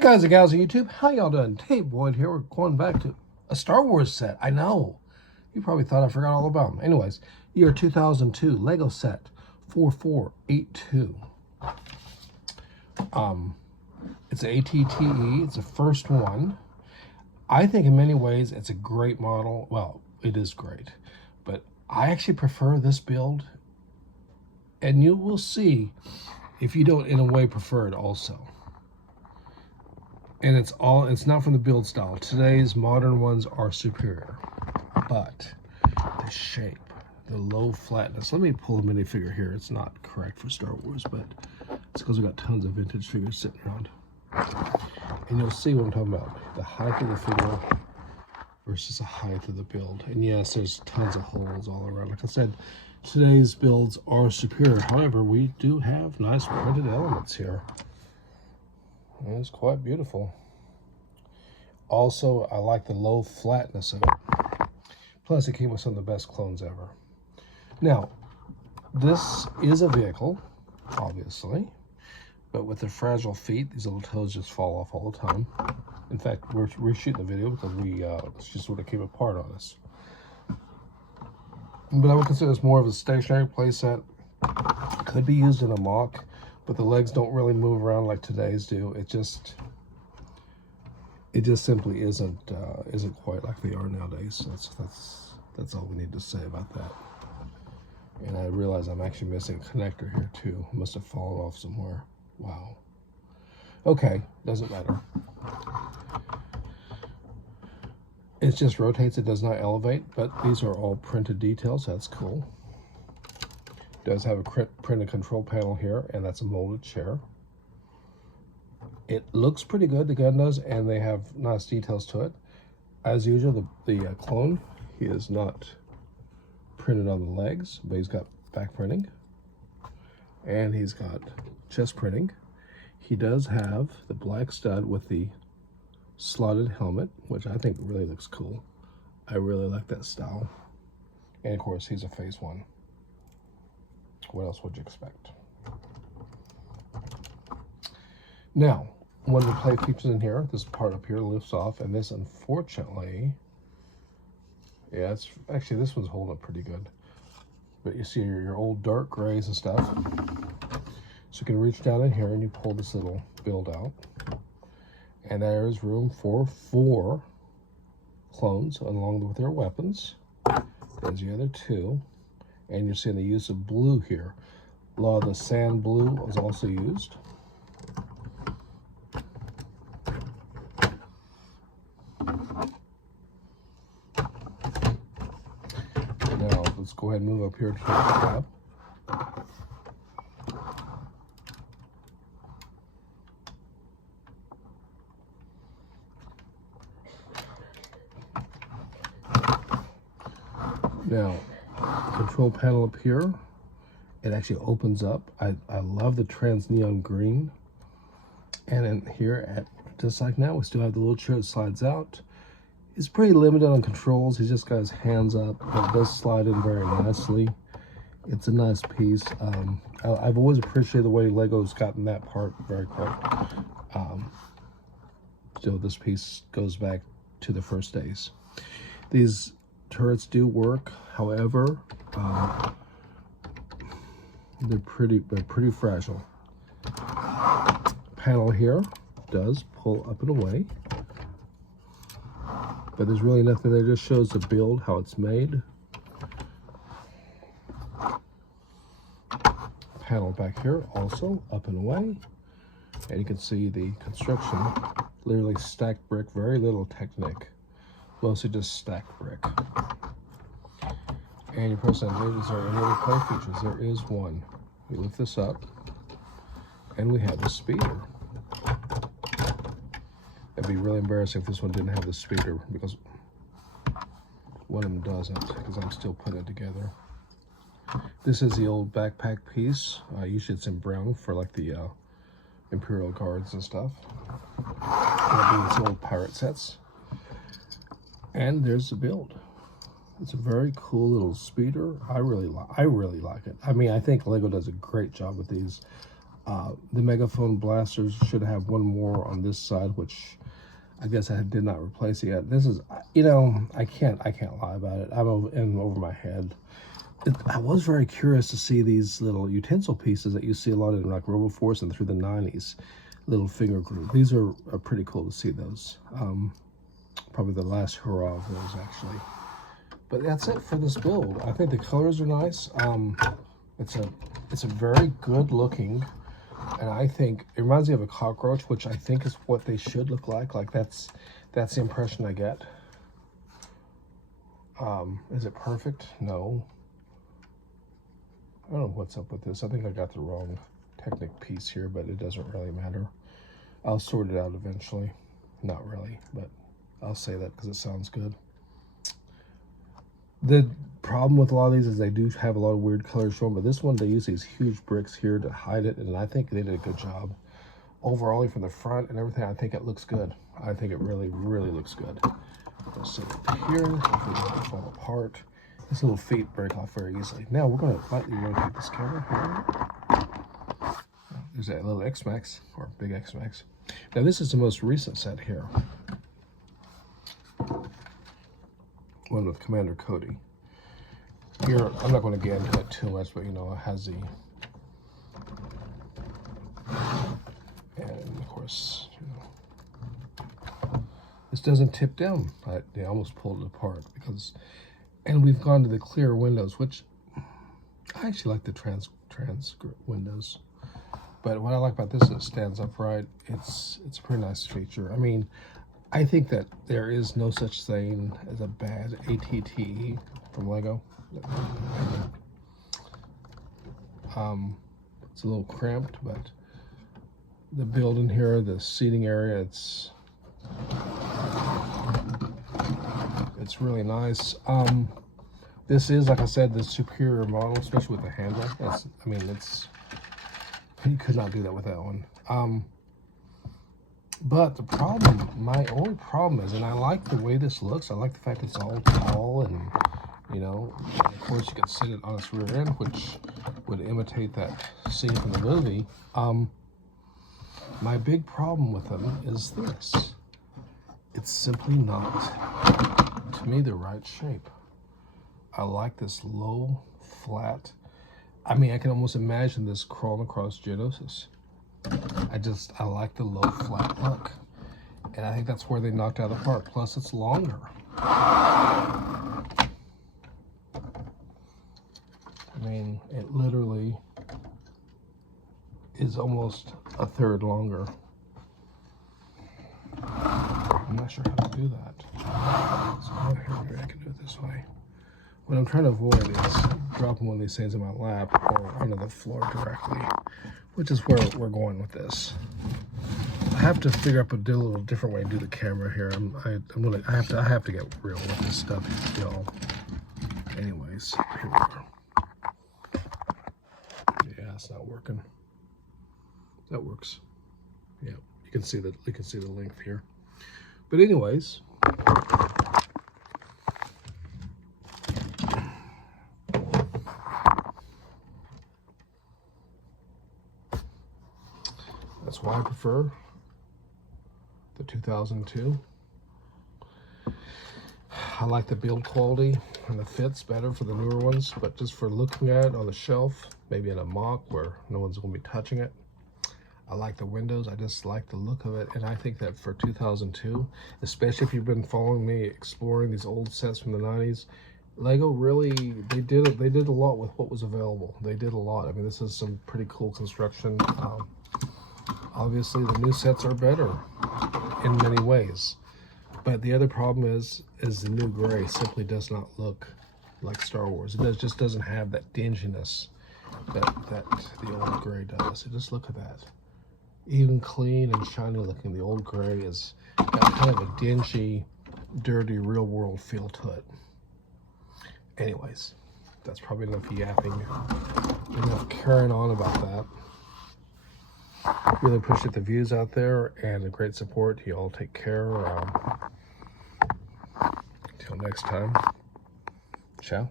guys and gals of YouTube, how y'all doing? Dave Boyd here. We're going back to a Star Wars set. I know. You probably thought I forgot all about them. Anyways, year 2002, Lego set 4482. It's ATTE. It's the first one. I think in many ways it's a great model. Well, it is great. But I actually prefer this build. And you will see if you don't in a way prefer it also. And it's not from the build style. Today's modern ones are superior. But the shape, the low flatness. Let me pull a minifigure here. It's not correct for Star Wars, but it's because we got tons of vintage figures sitting around. And you'll see what I'm talking about. The height of the figure versus the height of the build. And yes, there's tons of holes all around. Like I said, today's builds are superior. However, we do have nice printed elements here. It's quite beautiful. Also, I like the low flatness of it. Plus, it came with some of the best clones ever. Now, this is a vehicle, obviously, but with the fragile feet, these little toes just fall off all the time. In fact, we're reshooting the video because it's just what it came apart on us. But I would consider this more of a stationary playset. Could be used in a mock, but the legs don't really move around like today's do. It just simply isn't quite like they are nowadays. That's all we need to say about that. And I realize I'm actually missing a connector here too. It must have fallen off somewhere. Wow. Okay, doesn't matter. It just rotates, it does not elevate, but these are all printed details. That's cool. It does have a printed control panel here, and that's a molded chair. It looks pretty good, the gun does, and they have nice details to it. As usual, the clone, he is not printed on the legs, but he's got back printing, and he's got chest printing. He does have the black stud with the slotted helmet, which I think really looks cool. I really like that style. And of course, he's a phase one. What else would you expect? Now, one of the play features in here, this part up here lifts off, and this, unfortunately, yeah, it's actually, this one's holding up pretty good. But you see your old dark grays and stuff. So you can reach down in here and you pull this little build out. And there is room for 4 clones along with their weapons. There's the other 2. And you're seeing the use of blue here. A lot of the sand blue was also used. Now, let's go ahead and move up here to the cab. Now, control panel up here, it actually opens up. I love the trans neon green. And in here, just like now, we still have the little chair that slides out. He's pretty limited on controls. He's just got his hands up, but it does slide in very nicely. It's a nice piece. I've always appreciated the way Lego's gotten that part very quick. So this piece goes back to the first days. These turrets do work, however, they're pretty fragile. Panel here does pull up and away, but there's really nothing there. It just shows the build, how it's made. Panel back here also up and away, and you can see the construction, literally stacked brick, very little technique. Mostly just stacked brick. And you press enter. Is there any other play features? There is one. We lift this up, and we have the speeder. It'd be really embarrassing if this one didn't have the speeder, because one of them doesn't, because I'm still putting it together. This is the old backpack piece. Usually it's in brown for like the Imperial Guards and stuff. These old pirate sets. And there's the build. It's a very cool little speeder. I really like it. I mean, I think Lego does a great job with these. The megaphone blasters should have one more on this side, which I guess I did not replace it yet. This is, you know, I can't lie about it. I'm over my head. I was very curious to see these little utensil pieces that you see a lot in like RoboForce and through the 90s. Little finger group. These are pretty cool to see those. Probably the last hurrah of those, actually. But that's it for this build. I think the colors are nice. It's a very good looking, and I think it reminds me of a cockroach, which I think is what they should look like. Like that's the impression I get. Is it perfect? No. I don't know what's up with this. I think I got the wrong Technic piece here, but it doesn't really matter. I'll sort it out eventually. Not really, but I'll say that because it sounds good. The problem with a lot of these is they do have a lot of weird colors shown, but this one they use these huge bricks here to hide it, and I think they did a good job. Overall, from the front and everything, I think it looks good. I think it really, really looks good. I'll set it here, hopefully it doesn't fall apart. These little feet break off very easily. Now we're going to lightly rotate this camera here. There's that little X-Max, or big X-Max. Now this is the most recent set here. One with Commander Cody. Here, I'm not going to get into it too much, but you know, it has the... And of course, you know, this doesn't tip down. I almost pulled it apart because... And we've gone to the clear windows, which I actually like the transcript windows. But what I like about this is it stands upright. It's a pretty nice feature. I mean, I think that there is no such thing as a bad ATT from Lego. It's a little cramped, but the build in here, the seating area, it's really nice. This is, like I said, the superior model, especially with the handle. I mean, you could not do that with that one. But the problem, my only problem is, and I like the way this looks, I like the fact it's all tall and, you know, of course you can sit it on its rear end, which would imitate that scene from the movie. My big problem with them is this. It's simply not, to me, the right shape. I like this low, flat, I mean, I can almost imagine this crawling across Geonosis. I like the low, flat look. And I think that's where they knocked out of the park. Plus, it's longer. I mean, it literally is almost a third longer. I'm not sure how to do that. So here, maybe I can do it this way. What I'm trying to avoid is dropping one of these things in my lap or onto the floor directly, which is where we're going with this. I have to figure out a little different way to do the camera here. I have to get real with this stuff still. Anyways, here we are. Yeah, it's not working. That works. Yeah, you can see the length here. But anyways, that's why I prefer the 2002. I like the build quality and the fits better for the newer ones, but just for looking at it on the shelf, maybe in a mock where no one's going to be touching it, I like the windows. I just like the look of it, and I think that for 2002, especially if you've been following me exploring these old sets from the 90s, Lego really, they did a lot with what was available. They did a lot. I mean, this is some pretty cool construction. Obviously, the new sets are better in many ways, but the other problem is the new gray simply does not look like Star Wars. It just doesn't have that dinginess that the old gray does. Just look at that. Even clean and shiny looking, the old gray has got kind of a dingy, dirty, real world feel to it. Anyways, that's probably enough yapping, enough carrying on about that. Really appreciate the views out there and the great support. You all take care. Until next time, ciao.